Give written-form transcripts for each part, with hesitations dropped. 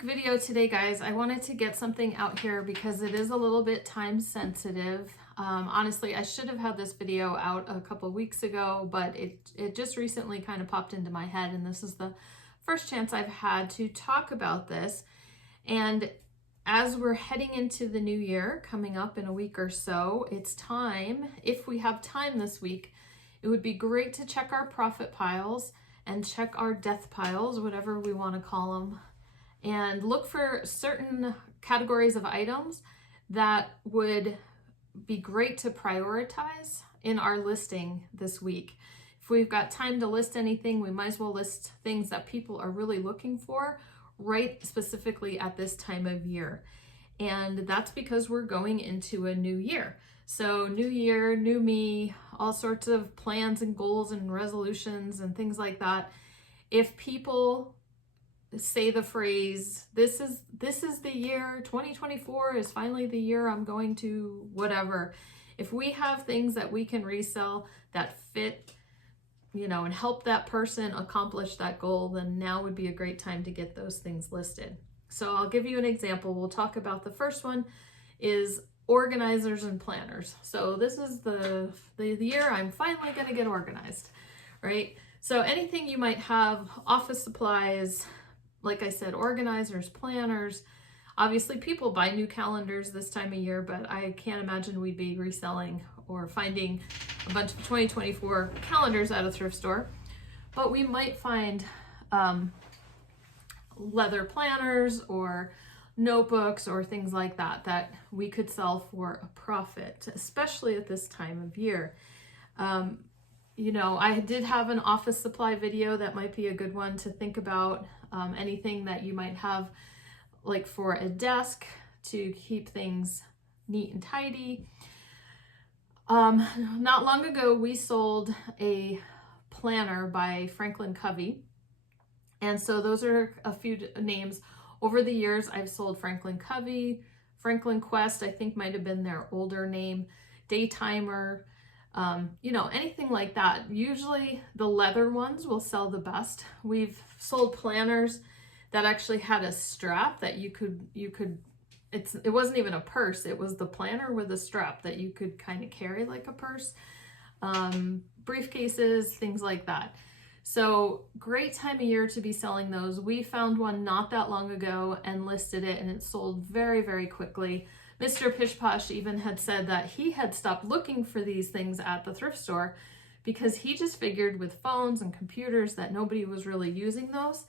quick video today, guys. I wanted to get something out here because it is a little bit time sensitive. Honestly, I should have had this video out a couple weeks ago, but it just recently kind of popped into my head, and this is the first chance I've had to talk about this. And as we're heading into the new year, coming up in a week or so, it's time, if we have time this week, it would be great to check our profit piles and check our death piles, whatever we want to call them, and look for certain categories of items that would be great to prioritize in our listing this week. If we've got time to list anything, we might as well list things that people are really looking for right specifically at this time of year. And that's because we're going into a new year. So new year, new me, all sorts of plans and goals and resolutions and things like that. If people say the phrase, this is the year, 2024 is finally the year I'm going to whatever. If we have things that we can resell that fit, and help that person accomplish that goal, then now would be a great time to get those things listed. So I'll give you an example. We'll talk about the first one is organizers and planners. So this is the year I'm finally going to get organized, right? So anything you might have, office supplies, like I said, organizers, planners. Obviously, people buy new calendars this time of year, but I can't imagine we'd be reselling or finding a bunch of 2024 calendars at a thrift store. But we might find leather planners or notebooks or things like that that we could sell for a profit, especially at this time of year. I did have an office supply video that might be a good one to think about. Anything that you might have, like for a desk to keep things neat and tidy. Not long ago, we sold a planner by Franklin Covey. And so those are a few names. Over the years, I've sold Franklin Covey, Franklin Quest, I think might have been their older name, Daytimer, anything like that. Usually the leather ones will sell the best. We've sold planners that actually had a strap that you could it wasn't even a purse, it was the planner with a strap that you could kind of carry like a purse, briefcases, things like that. So great time of year to be selling those. We found one not that long ago and listed it, and it sold very, very quickly. Mr. Pishposh even had said that he had stopped looking for these things at the thrift store because he just figured with phones and computers that nobody was really using those.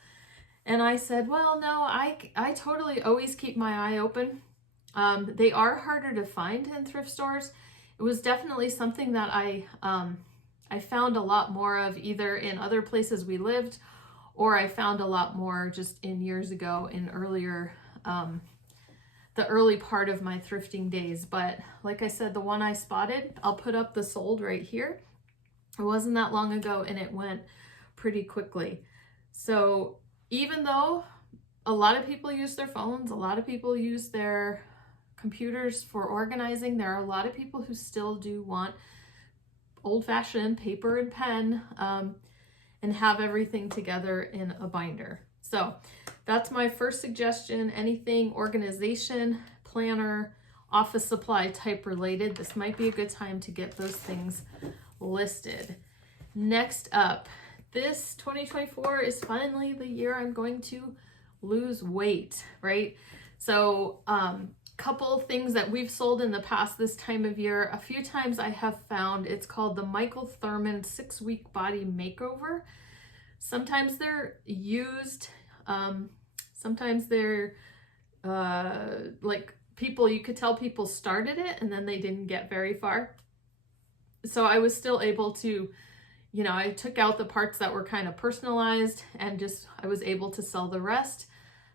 And I said, well, no, I totally always keep my eye open. They are harder to find in thrift stores. It was definitely something that I found a lot more of either in other places we lived, or I found a lot more just in years ago in earlier, the early part of my thrifting days. But like I said, the one I spotted, I'll put up the sold right here. It wasn't that long ago and it went pretty quickly. So even though a lot of people use their phones, a lot of people use their computers for organizing, there are a lot of people who still do want old-fashioned paper and pen and have everything together in a binder. So that's my first suggestion. Anything organization, planner, office supply type related, this might be a good time to get those things listed. Next up, this 2024 is finally the year I'm going to lose weight, right? So couple things that we've sold in the past this time of year. A few times I have found it's called the Michael Thurman 6-Week Body Makeover. Sometimes they're used, sometimes they're like people, you could tell people started it and then they didn't get very far. So I was still able to, I took out the parts that were kind of personalized and I was able to sell the rest.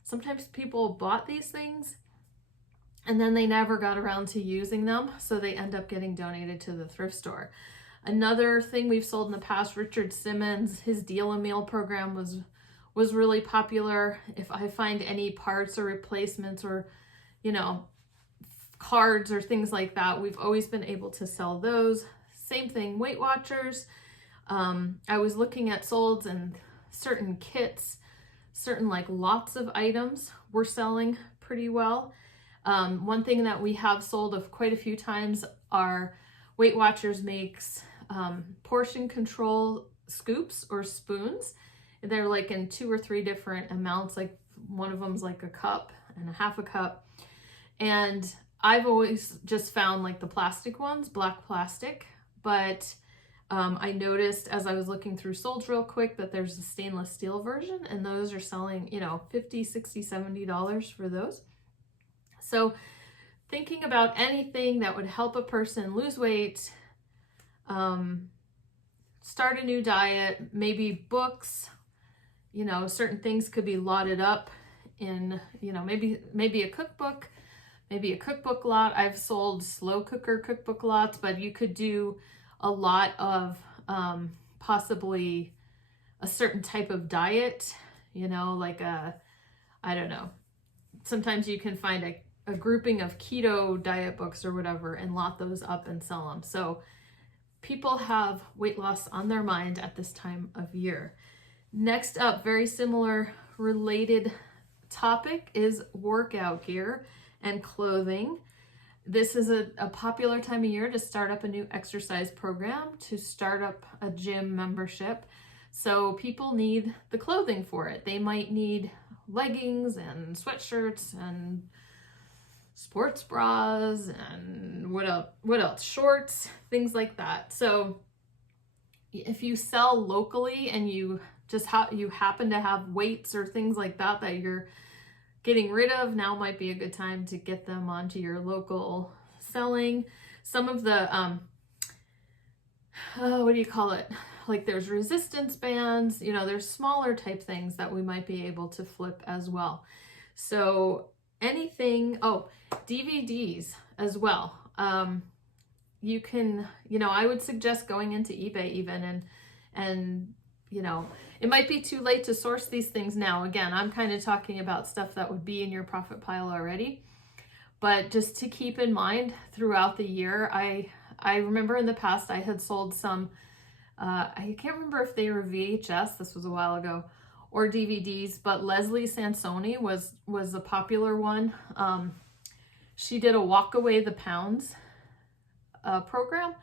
Sometimes people bought these things and then they never got around to using them, so they end up getting donated to the thrift store. Another thing we've sold in the past, Richard Simmons, his Deal a Meal program was really popular. If I find any parts or replacements or, cards or things like that, we've always been able to sell those. Same thing, Weight Watchers. I was looking at solds and certain kits, certain like lots of items were selling pretty well. One thing that we have sold of quite a few times are Weight Watchers makes portion control scoops or spoons. They're like in 2 or 3 different amounts, like one of them's like a cup and a half a cup. And I've always just found like the plastic ones, black plastic, but I noticed as I was looking through Solds real quick that there's a stainless steel version, and those are selling, you know, $50, $60, $70 for those. So thinking about anything that would help a person lose weight, start a new diet, maybe books, you know, certain things could be lotted up in, you know, maybe a cookbook, maybe a cookbook lot. I've sold slow cooker cookbook lots, but you could do a lot of possibly a certain type of diet, you know, like I don't know. Sometimes you can find a grouping of keto diet books or whatever and lot those up and sell them. So people have weight loss on their mind at this time of year. Next up, very similar related topic is workout gear and clothing. This is a popular time of year to start up a new exercise program, to start up a gym membership. So people need the clothing for it. They might need leggings and sweatshirts and sports bras and what else? Shorts, things like that. So if you sell locally and you just you happen to have weights or things like that that you're getting rid of, now might be a good time to get them onto your local selling. Some of the what do you call it, like there's resistance bands, you know, there's smaller type things that we might be able to flip as well. So anything, DVDs as well. You can, you know, I would suggest going into eBay even and you know, it might be too late to source these things now. Again, I'm kind of talking about stuff that would be in your profit pile already. But just to keep in mind throughout the year, I remember in the past I had sold some, I can't remember if they were VHS, this was a while ago, or DVDs, but Leslie Sansoni was a popular one. She did a Walk Away the Pounds program.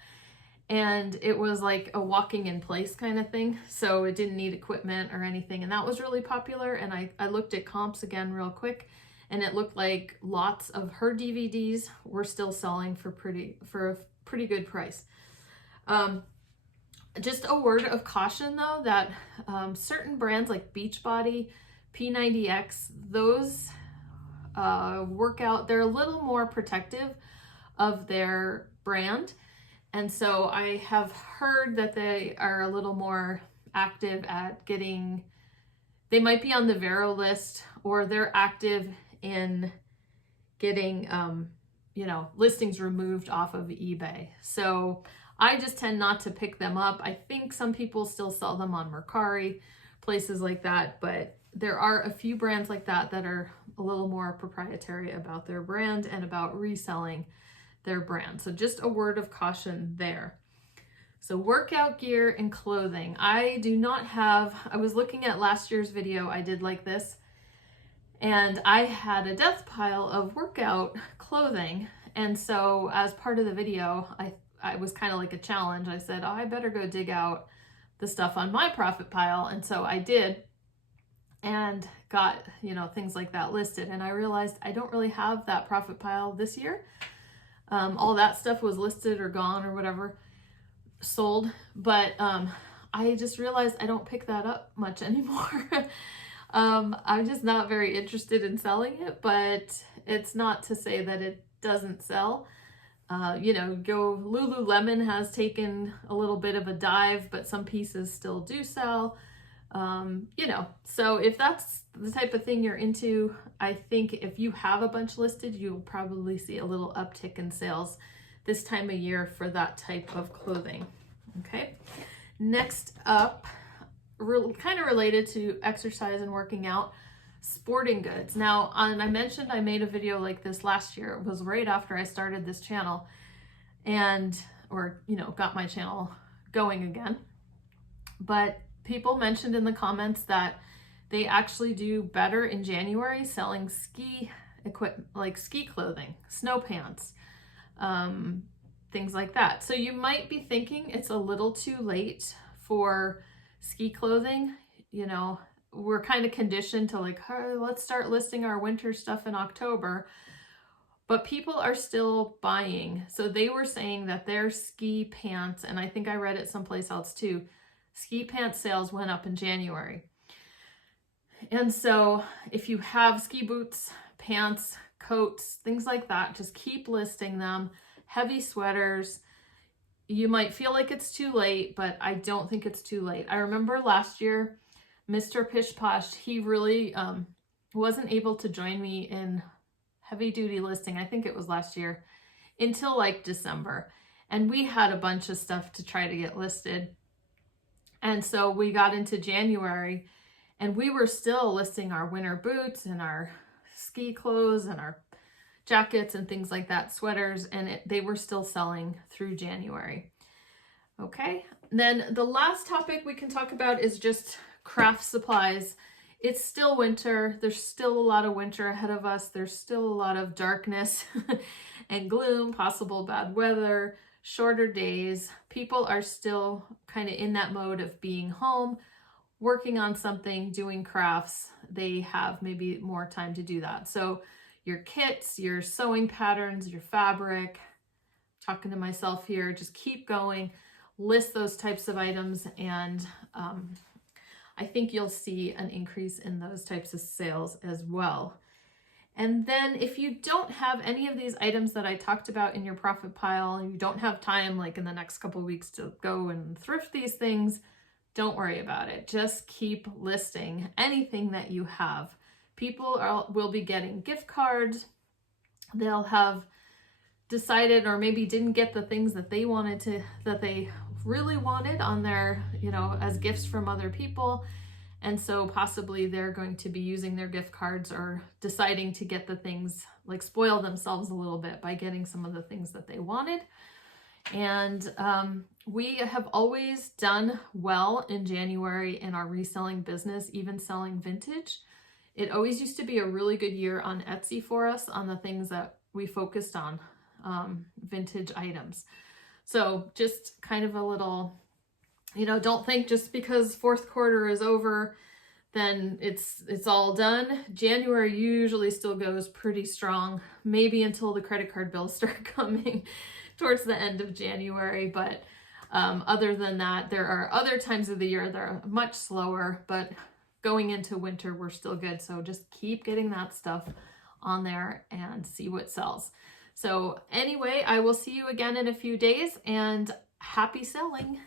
And it was like a walking in place kind of thing. So it didn't need equipment or anything. And that was really popular. And I looked at comps again real quick, and it looked like lots of her DVDs were still selling for a pretty good price. Just a word of caution though, that certain brands like Beachbody, P90X, those they're a little more protective of their brand. And so I have heard that they are a little more active at they might be on the Vero list, or they're active in getting, you know, listings removed off of eBay. So I just tend not to pick them up. I think some people still sell them on Mercari, places like that, but there are a few brands like that that are a little more proprietary about their brand and about reselling their brand. So just a word of caution there. So workout gear and clothing. I was looking at last year's video I did like this, and I had a death pile of workout clothing. And so as part of the video, I was kind of like a challenge. I said, I better go dig out the stuff on my profit pile. And so I did, and got, you know, things like that listed. And I realized I don't really have that profit pile this year. All that stuff was listed or gone or whatever, sold. But I just realized I don't pick that up much anymore. I'm just not very interested in selling it, but it's not to say that it doesn't sell. You know, Lululemon has taken a little bit of a dive, but some pieces still do sell. You know, so if that's the type of thing you're into, I think if you have a bunch listed, you'll probably see a little uptick in sales this time of year for that type of clothing. Okay. Next up, kind of related to exercise and working out, sporting goods. Now, I mentioned I made a video like this last year. It was right after I started this channel or, you know, got my channel going again. But people mentioned in the comments that they actually do better in January selling ski equipment, like ski clothing, snow pants, things like that. So you might be thinking it's a little too late for ski clothing. You know, we're kind of conditioned to like, oh, let's start listing our winter stuff in October. But people are still buying. So they were saying that their ski pants, and I think I read it someplace else too, ski pants sales went up in January. And so if you have ski boots, pants, coats, things like that, just keep listing them. Heavy sweaters. You might feel like it's too late, but I don't think it's too late. I remember last year, Mr. Pish Posh, he really wasn't able to join me in heavy duty listing. I think it was last year until like December. And we had a bunch of stuff to try to get listed. And so we got into January and we were still listing our winter boots and our ski clothes and our jackets and things like that, sweaters, and they were still selling through January. Okay, then the last topic we can talk about is just craft supplies. It's still winter. There's still a lot of winter ahead of us. There's still a lot of darkness and gloom, possible bad weather, shorter days. People are still kind of in that mode of being home, working on something, doing crafts. They have maybe more time to do that. So your kits, your sewing patterns, your fabric, talking to myself here, just keep going, list those types of items, and I think you'll see an increase in those types of sales as well. And then if you don't have any of these items that I talked about in your profit pile, and you don't have time like in the next couple of weeks to go and thrift these things, don't worry about it. Just keep listing anything that you have. People will be getting gift cards. They'll have decided or maybe didn't get the things that they wanted to, that they really wanted on their, you know, as gifts from other people. And so possibly they're going to be using their gift cards or deciding to get the things, like spoil themselves a little bit by getting some of the things that they wanted. And we have always done well in January in our reselling business, even selling vintage. It always used to be a really good year on Etsy for us on the things that we focused on, vintage items. So just kind of a little, you know, don't think just because fourth quarter is over, then it's all done. January usually still goes pretty strong, maybe until the credit card bills start coming towards the end of January. But other than that, there are other times of the year that are much slower, but going into winter, we're still good. So just keep getting that stuff on there and see what sells. So anyway, I will see you again in a few days, and happy selling.